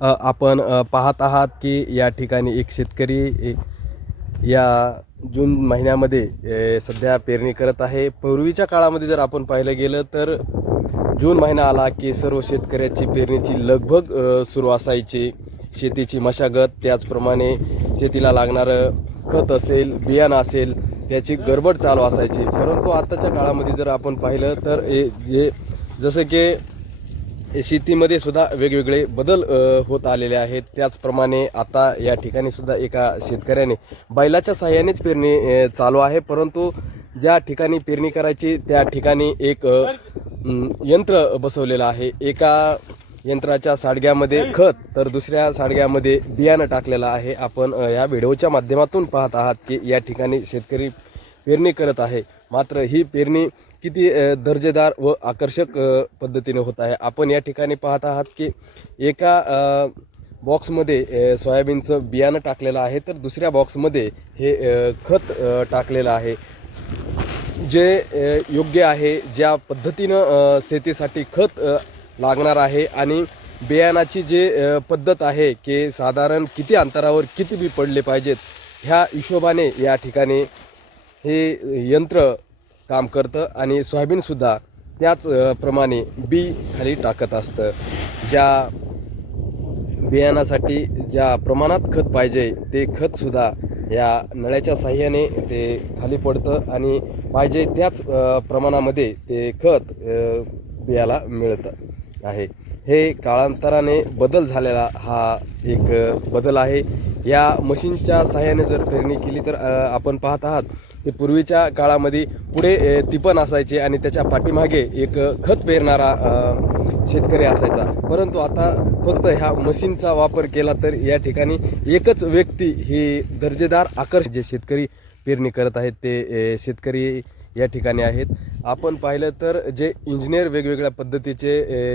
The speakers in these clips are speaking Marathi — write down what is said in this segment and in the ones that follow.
आपण पाहत आहात की या ठिकाणी एक शेतकरी या जून महिन्यामध्ये सध्या पेरणी करत आहे. पूर्वीच्या काळामध्ये जर आपण पाहिलं गेलं तर जून महिना आला की सर्व शेतकऱ्याची पेरणीची लगभग सुरू असायची. शेतीची मशागत त्याचप्रमाणे शेतीला लागणारं खत असेल बियाणं असेल त्याची गडबड चालू असायची. परंतु आत्ताच्या काळामध्ये जर आपण पाहिलं तर हे जे जसं की शेतीमध्ये सुद्धा वेगवेगळे बदल होत आलेले आहेत. त्याचप्रमाणे आता या ठिकाणी सुद्धा एका शेतकऱ्याने बैलाच्या साह्यानेच पेरणी चालू आहे. परंतु ज्या ठिकाणी पेरणी करायची त्या ठिकाणी एक यंत्र बसवलेलं आहे. एका यंत्राच्या साडग्यामध्ये खत तर दुसऱ्या साडग्यामध्ये बियाणं टाकलेलं आहे. आपण या व्हिडिओच्या माध्यमातून पाहत आहात की या ठिकाणी शेतकरी पेरणी करत आहे. मात्र ही पेरणी किती दर्जेदार व आकर्षक पद्धतीने होत आहे. आपण या ठिकाणी पाहत आहात की एका बॉक्समध्ये सोयाबीनचं बियाणं टाकलेलं आहे तर दुसऱ्या बॉक्समध्ये हे खत टाकलेलं आहे. जे योग्य आहे ज्या पद्धतीनं शेतीसाठी खत लागणार आहे आणि बियाणाची जे पद्धत आहे की साधारण किती अंतरावर किती बी पडले पाहिजेत ह्या हिशोबाने या ठिकाणी हे यंत्र काम करतं आणि सोयाबीनसुद्धा त्याच प्रमाणे बी खाली टाकत असतं. ज्या बियाणासाठी ज्या प्रमाणात खत पाहिजे ते खतसुद्धा या नळ्याच्या साह्याने ते खाली पडतं आणि पाहिजे त्याच प्रमाणामध्ये ते खत बियाला मिळतं आहे. हे काळांतराने बदल झालेला हा एक बदल आहे. या मशीनच्या साह्याने जर पेरणी केली तर आपण पाहत आहात ते पूर्वीच्या काळामध्ये पुढे तिपण असायचे आणि त्याच्या पाठीमागे एक खत पेरणारा शेतकरी असायचा. परंतु आता फक्त ह्या मशीनचा वापर केला तर या ठिकाणी एकच व्यक्ती ही दर्जेदार आकर्ष जे शेतकरी पेरणी करत आहेत ते शेतकरी या ठिकाणी आहेत. आपण पाहिलं तर जे इंजिनियर वेगवेगळ्या पद्धतीचे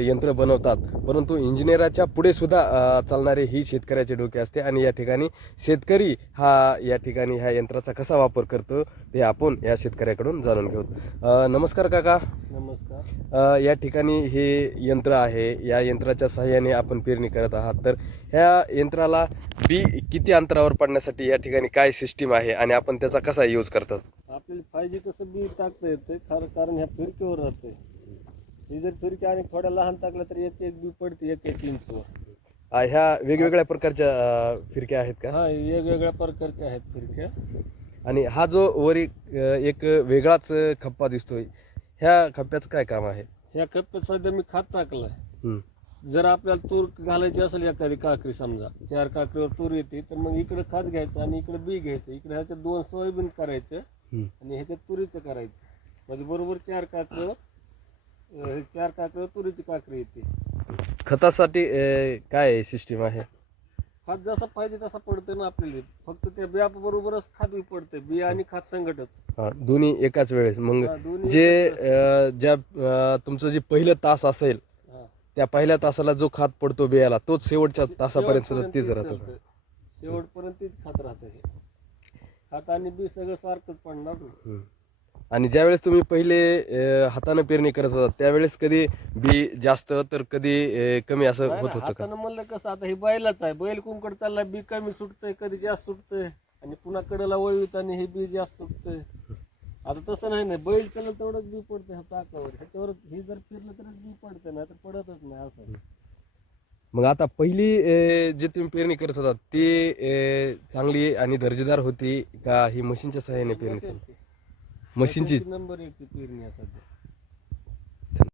यंत्र बनवतात परंतु इंजिनियराच्या पुढे सुद्धा चालणारे ही शेतकऱ्याचे डोके असते आणि या ठिकाणी शेतकरी हा या ठिकाणी ह्या यंत्राचा कसा वापर करतो ते आपण या शेतकऱ्याकडून जाणून घेऊ. नमस्कार काका. नमस्कार. या ठिकाणी हे यंत्र आहे. या यंत्राच्या सहाय्याने आपण पेरणी करत आहात. तर ह्या यंत्राला बी किती अंतरावर पडण्यासाठी या ठिकाणी काय सिस्टीम आहे आणि आपण त्याचा कसा यूज करतात? आपल्याला पाहिजे तसं बी टाकता येतं. कारण कारण ह्या फिरकीवर राहते ही जर फिरकी आणि थोड्या लहान टाकलं तर एक एक बी पडते एक एक इंचवर अ, ह्या वेगवेगळ्या प्रकारच्या अ, फिरक्या आहेत का? हा वेगवेगळ्या प्रकारच्या आहेत फिरक्या. आणि हा जो वर एक अ, एक वेगळाच खप्पा दिसतोय ह्या खप्प्याचं काय काम आहे? ह्या कप्प्यात सध्या मी खात टाकलाय. जर आपल्याला तूर घालायची असेल एखादी काकरी समजा चार काकरीवर तूर येते तर मग इकडे खात घ्यायचं आणि इकडे बी घ्यायचं. इकडे ह्याच्यात दोन सोयाबीन करायचं. आणि ह्याच्यात तुरीचं करायचं. म्हणजे बरोबर चार काकरीवर अं, चार काकरीवर तुरीची काकरी येते. खतासाठी अ, काय सिस्टीम आहे? खात जसा पाहिजे तसा पडते ना आपल्याला. फक्त त्या बिया बरोबरच खात बी पडते. बिया आणि खात संकटच हा, दोन्ही एकाच वेळेस. मग हा, दोन्ही जे. अ, ज्या अ, तुमचं जे पहिलं तास असेल हा. त्या पहिल्या तासाला जो खात पडतो बियाला तोच शेवटच्या तासापर्यंत सुद्धा शेवटपर्यंत तेच तेच राहतो. चालतं. शेवटपर्यंत तीच खात राहते आणि बी सगळं सारखंच पडणार ना. हम्म. आणि ज्यावेळेस तुम्ही पहिले अ, हातानं पेरणी करत होता त्यावेळेस कधी बी जास्त तर कधी अ, कमी असं नाही होत ना, होतं का? हातानं म्हणलं कसं आता हे बैलाच आहे. बैल कुंकड चाललाय बी कमी सुटतंय कधी जास्त सुटतंय. आणि पुन्हा कडेला वळवीत आणि हे बी जास्त सुटतंय. आता तसं नाही ना बैल चाललं तेवढंच बी पडतं ह्या चाकावर ह्याच्यावर हे जर फिरलं तरच बी पडतं नाही तर पडतच नाही असं मग आता पहिली जे तुम्ही पेरणी करत होता ती चांगली आणि दर्जेदार होती का ही मशीनच्या सहाय्याने पेरणी? मशीनची नंबर एकची पेरणी सध्या